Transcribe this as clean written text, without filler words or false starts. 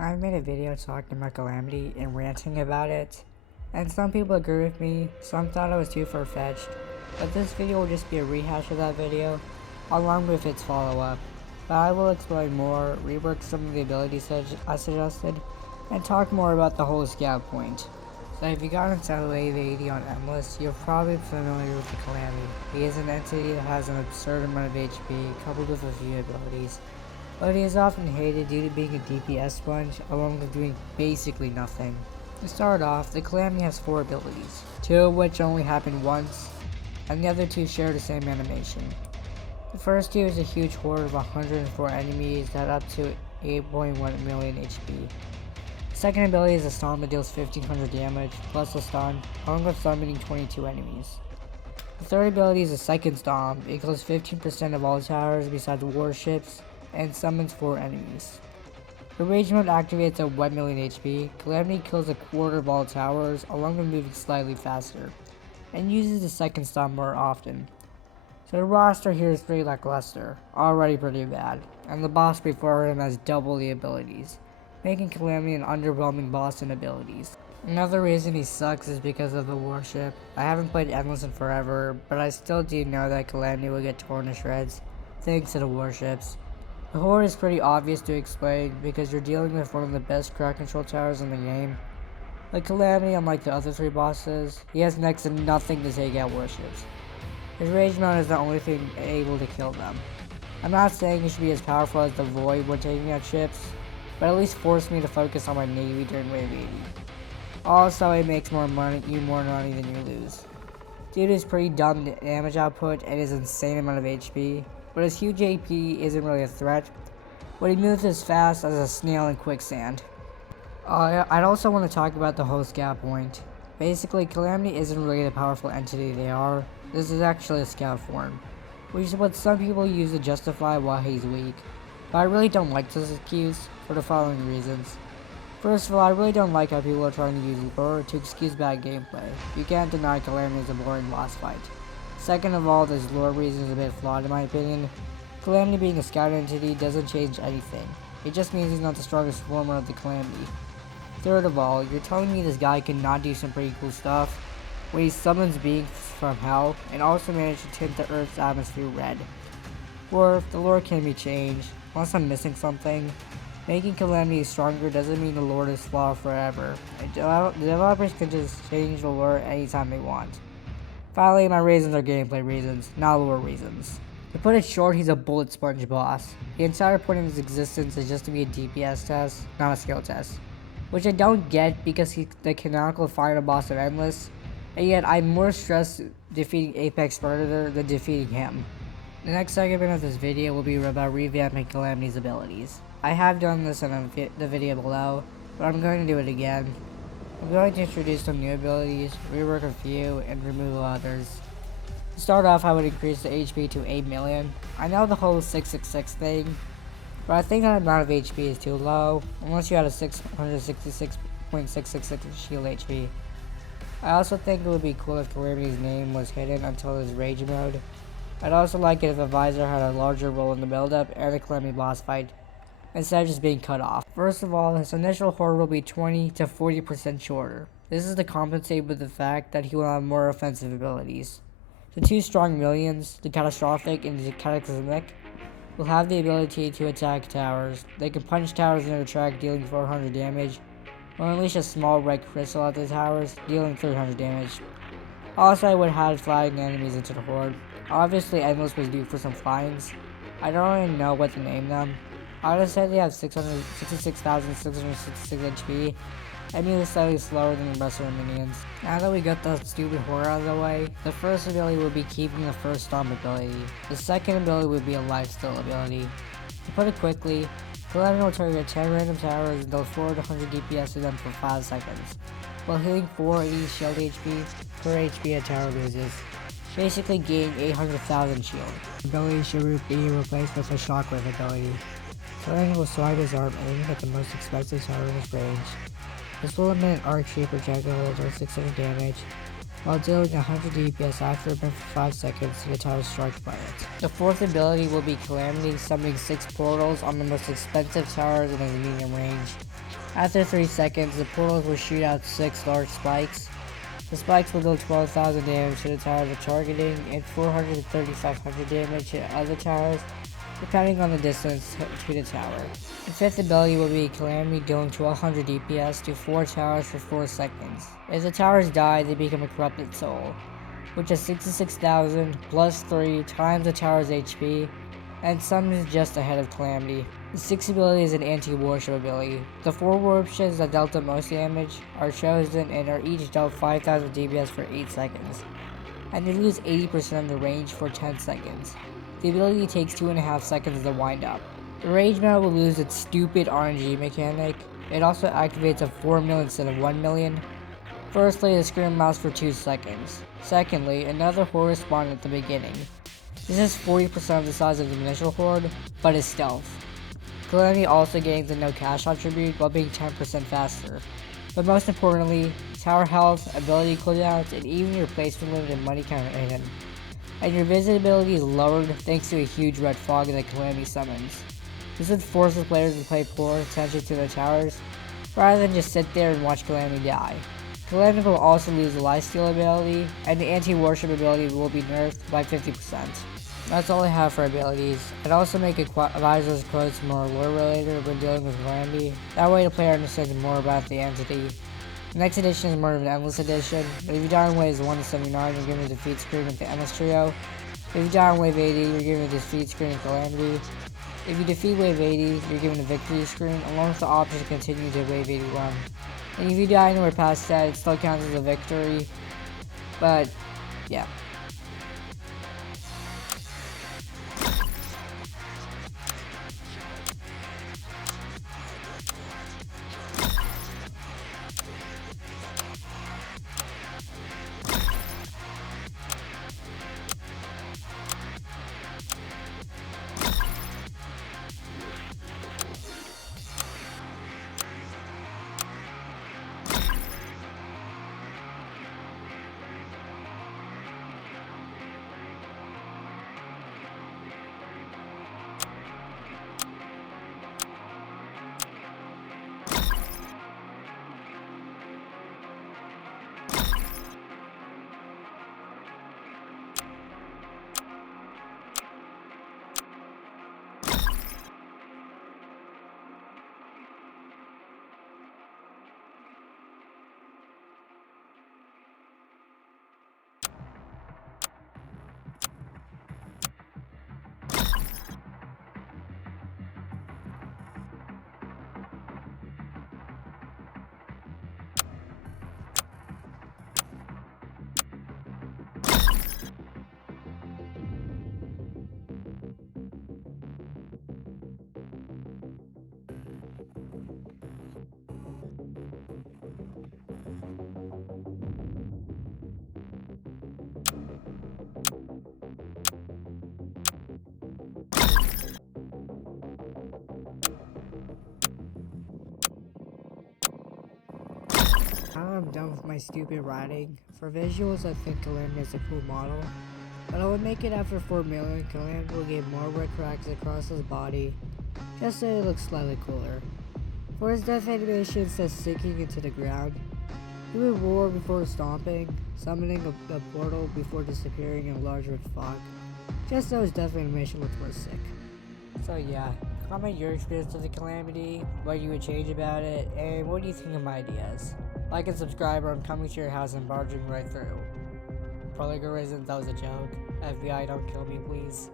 I made a video talking about Calamity and ranting about it, and some people agree with me, some thought it was too far-fetched, but this video will just be a rehash of that video, along with its follow-up. But I will explain more, rework some of the abilities I suggested, and talk more about the whole scout point. So if you got into Wave 80 on Endless, you're probably familiar with the Calamity. He is an entity that has an absurd amount of HP, coupled with a few abilities. But he is often hated due to being a DPS sponge, along with doing basically nothing. To start off, the Calamity has 4 abilities, 2 of which only happen once, and the other 2 share the same animation. The first 2 is a huge horde of 104 enemies that up to 8.1 million HP. The second ability is a Stomp that deals 1500 damage, plus a stun, along with summoning 22 enemies. The third ability is a Second Stomp. It kills 15% of all towers besides warships, and summons 4 enemies. The Rage mode activates at 1 million HP, Calamity kills a quarter of all towers along with moving slightly faster, and uses the Second Stomp more often. So the roster here is pretty lackluster, already pretty bad, and the boss before him has double the abilities, making Calamity an underwhelming boss in abilities. Another reason he sucks is because of the warship. I haven't played Endless in forever, but I still do know that Calamity will get torn to shreds thanks to the warships. The horde is pretty obvious to explain because you're dealing with one of the best crowd control towers in the game. Like Calamity, unlike the other 3 bosses, he has next to nothing to take out warships. His rage mode is the only thing able to kill them. I'm not saying he should be as powerful as the Void when taking out ships, but at least force me to focus on my navy during Wave 80. Also, it makes you more money than you lose. Due to his pretty dumb damage output and his insane amount of HP, but his huge AP isn't really a threat, but he moves as fast as a snail in quicksand. I'd also want to talk about the whole scout point. Basically, Calamity isn't really the powerful entity they are. This is actually a scout form, which is what some people use to justify why he's weak. But I really don't like this excuse for the following reasons. First of all, I really don't like how people are trying to use lore to excuse bad gameplay. You can't deny Calamity is a boring boss fight. Second of all, this lore reason is a bit flawed in my opinion. Calamity being a scout entity doesn't change anything. It just means he's not the strongest form of the Calamity. Third of all, you're telling me this guy cannot do some pretty cool stuff when he summons beings from hell and also managed to tint the Earth's atmosphere red. Fourth, the lore can be changed. Unless I'm missing something, making Calamity stronger doesn't mean the lore is flawed forever. The developers can just change the lore anytime they want. Finally, my reasons are gameplay reasons, not lore reasons. To put it short, he's a bullet sponge boss. The entire point of his existence is just to be a DPS test, not a skill test. Which I don't get because he's the canonical final boss of Endless, and yet I'm more stressed defeating Apex Predator than defeating him. The next segment of this video will be about revamping Calamity's abilities. I have done this in the video below, but I'm going to do it again. I'm going to introduce some new abilities, rework a few, and remove others. To start off, I would increase the HP to 8 million. I know the whole 666 thing, but I think that amount of HP is too low, unless you had a 666.666 shield HP. I also think it would be cool if Calamity's name was hidden until his rage mode. I'd also like it if a visor had a larger role in the build-up and the Calamity boss fight, instead of just being cut off. First of all, his initial horde will be 20 to 40% shorter. This is to compensate with the fact that he will have more offensive abilities. The 2 strong millions, the Catastrophic and the Cataclysmic, will have the ability to attack towers. They can punch towers in their track, dealing 400 damage, or unleash a small red crystal at the towers, dealing 300 damage. Also, I would have flying enemies into the horde. Obviously, Endless was due for some flyings. I don't really know what to name them. I would have said they have 666,666 HP, and move slightly slower than the rest of their minions. Now that we got the stupid horror out of the way, the first ability will be keeping the first Stomp ability. The second ability would be a lifesteal ability. To put it quickly, Calamity will target 10 random towers and deal 400 DPS to them for 5 seconds, while healing 480 shield HP per HP a tower loses. Basically gaining 800,000 shield. The ability should be replaced with a shockwave ability. Calamity will slide his arm aiming at the most expensive tower in his range. This will emit an arc shape projectile that does 600 damage, while dealing 100 DPS after a burn for 5 seconds to the tower struck by it. The fourth ability will be Calamity summoning 6 portals on the most expensive towers in his medium range. After 3 seconds, the portals will shoot out 6 large spikes. The spikes will deal 12,000 damage to the tower they're targeting and 400 to 3,500 damage to other towers, depending on the distance to the tower. The 5th ability will be Calamity, dealing 1200 DPS to 4 towers for 4 seconds. If the towers die, they become a corrupted soul, which is 66,000 plus 3 times the tower's HP, and summons just ahead of Calamity. The 6th ability is an anti-worship ability. The 4 worships that dealt the most damage are chosen and are each dealt 5,000 DPS for 8 seconds, and they lose 80% of the range for 10 seconds. The ability takes 2.5 seconds to wind up. The rage mode will lose its stupid RNG mechanic. It also activates at 4 million instead of 1 million. Firstly, the screen lasts for 2 seconds. Secondly, another horde spawned at the beginning. This is 40% of the size of the initial horde, but is stealth. Calamity also gains a no cash attribute while being 10% faster. But most importantly, tower health, ability cooldowns, and even your placement limit and money count are hidden. And your visibility is lowered thanks to a huge red fog that Calamity summons. This would force the players to pay more attention to their towers, rather than just sit there and watch Calamity die. Calamity will also lose the lifesteal ability, and the anti-worship ability will be nerfed by 50%. That's all I have for abilities. I'd also make advisors quotes more lore related when dealing with Calamity. That way the player understands more about the entity. The next edition is more of an endless edition, but if you die on waves 1 to 79, you're given a defeat screen with the endless trio. If you die on wave 80, you're given a defeat screen with Calamity. If you defeat wave 80, you're given a victory screen, along with the option to continue to wave 81. And if you die anywhere past that, it still counts as a victory, but yeah. Now I'm done with my stupid writing. For visuals, I think Calamity is a cool model, but I would make it after 4 million. Calamity will get more red cracks across his body, just so it looks slightly cooler. For his death animation, it says sinking into the ground. He would roar before stomping, summoning a portal before disappearing in a large red fog, just so his death animation looked more sick. So yeah, comment your experience with the Calamity, what you would change about it, and what do you think of my ideas. Like and subscribe or I'm coming to your house and barging right through. Probably go reason that was a joke. FBI, don't kill me please.